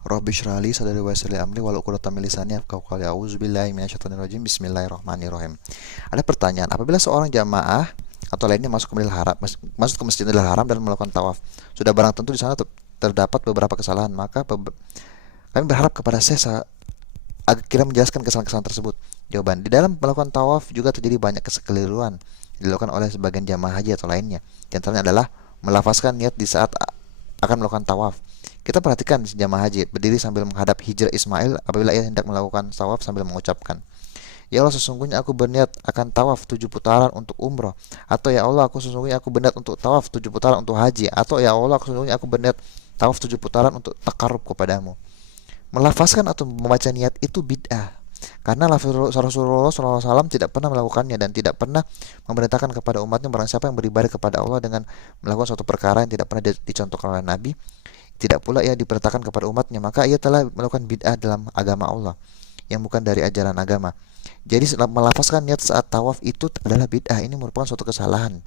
Rabbi shrah li sadri wa yassir li amri wahlul 'uqdatam min lisani yafqahu qawli. A'udzubillahi minasyaitonir rajim. Bismillahirrahmanirrahim. Ada pertanyaan, apabila seorang jamaah atau lainnya masuk ke Masjidil Haram dan melakukan tawaf, sudah barang tentu di sana terdapat beberapa kesalahan, maka kami berharap kepada Syekh agar kira menjelaskan kesalahan-kesalahan tersebut. Jawaban, di dalam melakukan tawaf juga terjadi banyak kekeliruan dilakukan oleh sebagian jamaah haji atau lainnya. Di antaranya adalah melafazkan niat di saat akan melakukan tawaf. Kita perhatikan jamaah haji berdiri sambil menghadap Hijr Ismail apabila ia hendak melakukan tawaf sambil mengucapkan, Ya Allah, sesungguhnya aku berniat akan tawaf 7 putaran untuk umroh. Atau ya Allah, aku sesungguhnya aku berniat untuk tawaf 7 putaran untuk haji. Atau ya Allah, aku sesungguhnya aku berniat tawaf 7 putaran untuk takarub kepadamu. Melafazkan atau membaca niat itu bid'ah. Karena Rasulullah SAW tidak pernah melakukannya dan tidak pernah memerintahkan kepada umatnya barang siapa yang beribadah kepada Allah dengan melakukan suatu perkara yang tidak pernah dicontohkan oleh Nabi, tidak pula ia diperintahkan kepada umatnya, maka ia telah melakukan bid'ah dalam agama Allah yang bukan dari ajaran agama. Jadi melafazkan niat saat tawaf itu adalah bid'ah. Ini merupakan suatu kesalahan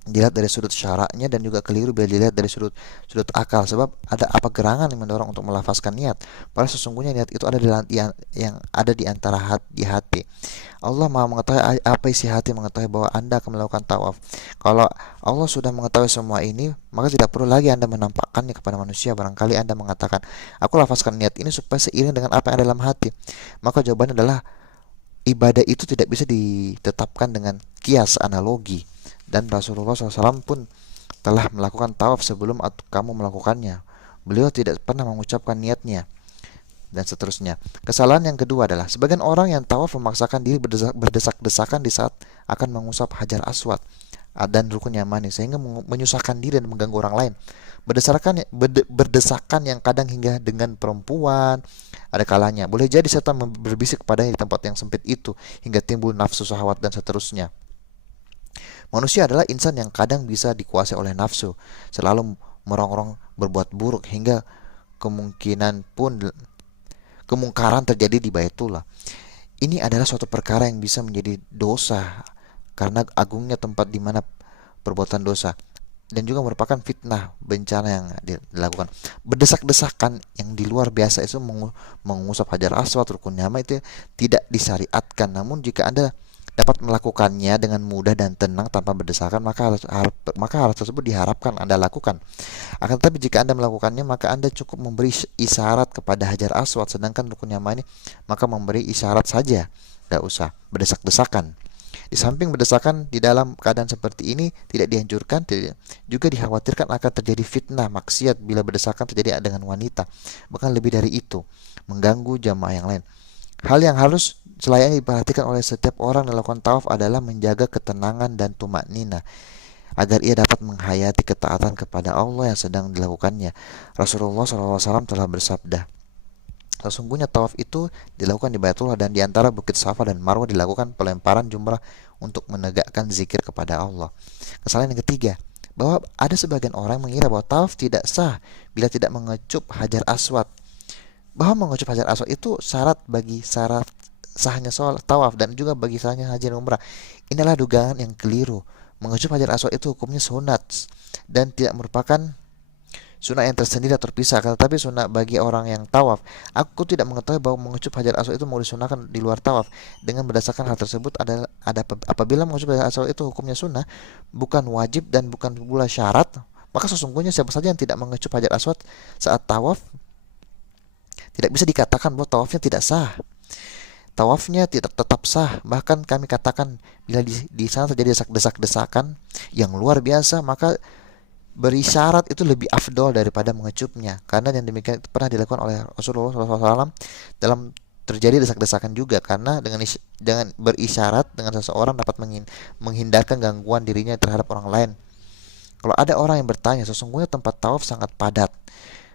dilihat dari sudut syaraknya dan juga keliru bila dilihat dari sudut sudut akal, sebab ada apa gerangan yang mendorong untuk melafazkan niat padahal sesungguhnya niat itu ada yang ada di antara di hati. Allah Maha mengetahui apa isi hati, mengetahui bahwa Anda akan melakukan tawaf. Kalau Allah sudah mengetahui semua ini, maka tidak perlu lagi Anda menampakkannya kepada manusia. Barangkali Anda mengatakan, aku lafazkan niat ini supaya seiring dengan apa yang ada dalam hati. Maka jawabannya adalah ibadah itu tidak bisa ditetapkan dengan kias analogi, dan Rasulullah SAW pun telah melakukan tawaf sebelum kamu melakukannya. Beliau tidak pernah mengucapkan niatnya dan seterusnya. Kesalahan yang kedua adalah sebagian orang yang tawaf memaksakan diri berdesak-desakan di saat akan mengusap Hajar Aswad dan rukun Yamani sehingga menyusahkan diri dan mengganggu orang lain. Berdesakan yang kadang hingga dengan perempuan. Ada kalanya boleh jadi setan berbisik kepadanya di tempat yang sempit itu hingga timbul nafsu syahwat dan seterusnya. Manusia adalah insan yang kadang bisa dikuasai oleh nafsu, selalu merongrong berbuat buruk hingga kemungkinan pun kemungkaran terjadi di Baitullah. Ini adalah suatu perkara yang bisa menjadi dosa karena agungnya tempat di mana perbuatan dosa, dan juga merupakan fitnah bencana yang dilakukan. Berdesak-desakan yang di luar biasa itu mengusap Hajar Aswad, rukun Yama itu tidak disyariatkan. Namun jika Anda dapat melakukannya dengan mudah dan tenang tanpa berdesakan, maka hal tersebut diharapkan Anda lakukan. Akan tetapi jika Anda melakukannya, maka Anda cukup memberi isyarat kepada Hajar Aswad, sedangkan rukun Yama ini maka memberi isyarat saja, tidak usah berdesak-desakan. Di samping berdesakan di dalam keadaan seperti ini tidak dianjurkan, juga dikhawatirkan akan terjadi fitnah maksiat bila berdesakan terjadi dengan wanita. Bahkan lebih dari itu, mengganggu jamaah yang lain. Hal yang harus selayaknya diperhatikan oleh setiap orang dalam melakukan tawaf adalah menjaga ketenangan dan tumak nina agar ia dapat menghayati ketaatan kepada Allah yang sedang dilakukannya. Rasulullah SAW telah bersabda, sesungguhnya tawaf itu dilakukan di Baitullah dan di antara Bukit Safa dan Marwah dilakukan pelemparan jumrah untuk menegakkan zikir kepada Allah. Kesalahan yang ketiga, bahwa ada sebagian orang mengira bahwa tawaf tidak sah bila tidak mengecup Hajar Aswad. Bahwa mengecup Hajar Aswad itu syarat sahnya sholat tawaf dan juga bagi sahnya haji dan umrah. Inilah dugaan yang keliru. Mengecup Hajar Aswad itu hukumnya sunat dan tidak merupakan sunnah yang tersendiri atau terpisah, tetapi sunnah bagi orang yang tawaf. Aku tidak mengetahui bahwa mengecup Hajar Aswad itu mau disunahkan di luar tawaf. Dengan berdasarkan hal tersebut apabila mengecup Hajar Aswad itu hukumnya sunnah, bukan wajib dan bukan pula syarat, maka sesungguhnya siapa saja yang tidak mengecup Hajar Aswad saat tawaf tidak bisa dikatakan bahwa tawafnya tidak sah. Tawafnya tidak tetap sah. Bahkan kami katakan bila di sana terjadi desak-desakan yang luar biasa, maka berisyarat itu lebih afdol daripada mengecupnya, karena yang demikian itu pernah dilakukan oleh Rasulullah SAW dalam terjadi desak-desakan juga, karena dengan berisyarat dengan seseorang dapat menghindarkan gangguan dirinya terhadap orang lain. Kalau ada orang yang bertanya, sesungguhnya tempat tawaf sangat padat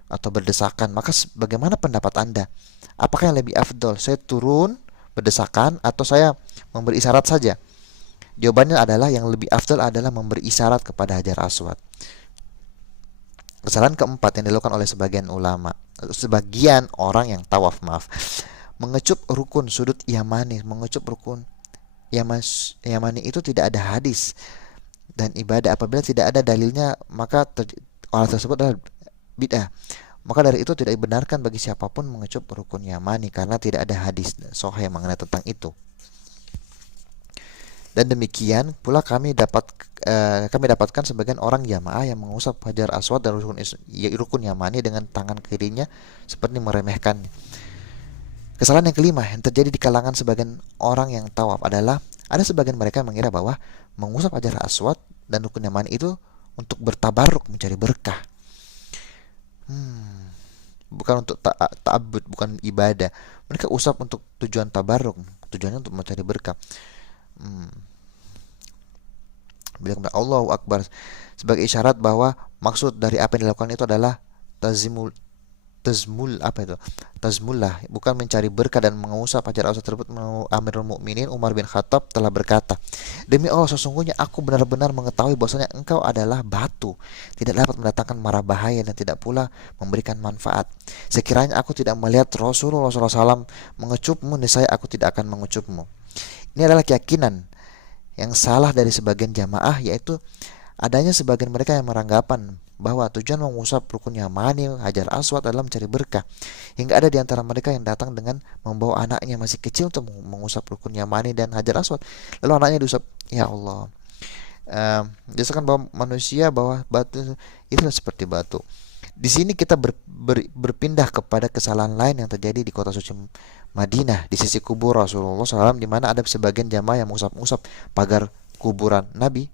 atau berdesakan, maka bagaimana pendapat Anda? Apakah yang lebih afdol, saya turun berdesakan atau saya memberi isyarat saja? Jawabannya adalah yang lebih afdol adalah memberi isyarat kepada Hajar Aswad. Kesalahan keempat yang dilakukan oleh sebagian orang yang tawaf, mengecup rukun sudut Yamani. Mengecup rukun Yamani itu tidak ada hadis dan ibadah. Apabila tidak ada dalilnya, maka hal tersebut adalah bid'ah. Maka dari itu tidak dibenarkan bagi siapapun mengecup rukun yamani karena tidak ada hadis sahih mengenai tentang itu. Dan demikian pula kami dapatkan sebagian orang jamaah yang mengusap hajar aswad dan rukun yamani dengan tangan kirinya seperti meremehkan. Kesalahan yang kelima yang terjadi di kalangan sebagian orang yang tawaf adalah ada sebagian mereka yang mengira bahwa mengusap hajar aswad dan rukun yamani itu untuk bertabaruk, mencari berkah. Bukan untuk ta'abbud, bukan ibadah. Mereka usap untuk tujuan tabaruk, tujuannya untuk mencari berkah. Bila kemudian Allahu Akbar sebagai isyarat bahwa maksud dari apa yang dilakukan itu adalah tazmullah, bukan mencari berkah dan mengusap hajar aswad tersebut. Amirul Mukminin Umar bin Khattab telah berkata, demi Allah sesungguhnya aku benar-benar mengetahui bahwasanya engkau adalah batu, tidak dapat mendatangkan mara bahaya dan tidak pula memberikan manfaat. Sekiranya aku tidak melihat Rasulullah SAW mengecupmu, niscaya aku tidak akan mengecupmu. Ini adalah keyakinan yang salah dari sebagian jamaah, yaitu adanya sebagian mereka yang beranggapan bahwa tujuan mengusap rukun yamani hajar aswad adalah mencari berkah, hingga ada di antara mereka yang datang dengan membawa anaknya masih kecil untuk mengusap rukun yamani dan hajar aswad, lalu anaknya diusap. Ya Allah, disebutkan bahwa manusia, bahwa batu itu seperti batu. Di sini kita berpindah kepada kesalahan lain yang terjadi di kota suci Madinah, di sisi kubur Rasulullah SAW, di mana ada sebagian jamaah yang mengusap-usap pagar kuburan Nabi.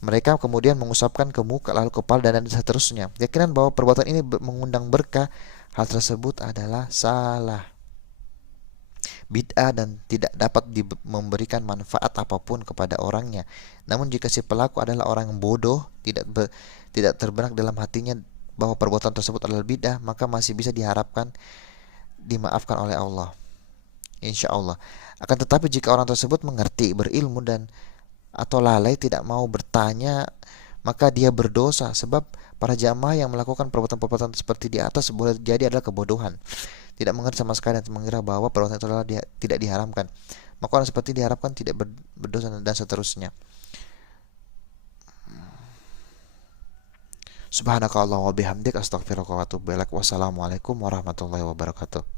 Mereka kemudian mengusapkan ke muka, lalu kepala, dan seterusnya. Keyakinan bahwa perbuatan ini mengundang berkah, hal tersebut adalah salah, bid'ah, dan tidak dapat memberikan manfaat apapun kepada orangnya. Namun jika si pelaku adalah orang yang bodoh, tidak terbenak dalam hatinya bahwa perbuatan tersebut adalah bid'ah, maka masih bisa diharapkan dimaafkan oleh Allah, insya Allah. Akan tetapi jika orang tersebut mengerti, berilmu, dan atau lalai tidak mau bertanya, maka dia berdosa, sebab para jamaah yang melakukan perbuatan-perbuatan seperti di atas boleh jadi adalah kebodohan, tidak mengerti sama sekali dan mengira bahwa perbuatan itu adalah tidak diharamkan. Maka orang seperti diharapkan tidak berdosa dan seterusnya. Subhanakallahumma wa bihamdik, astaghfiruka wa atubu ilaik. Wassalamualaikum warahmatullahi wabarakatuh.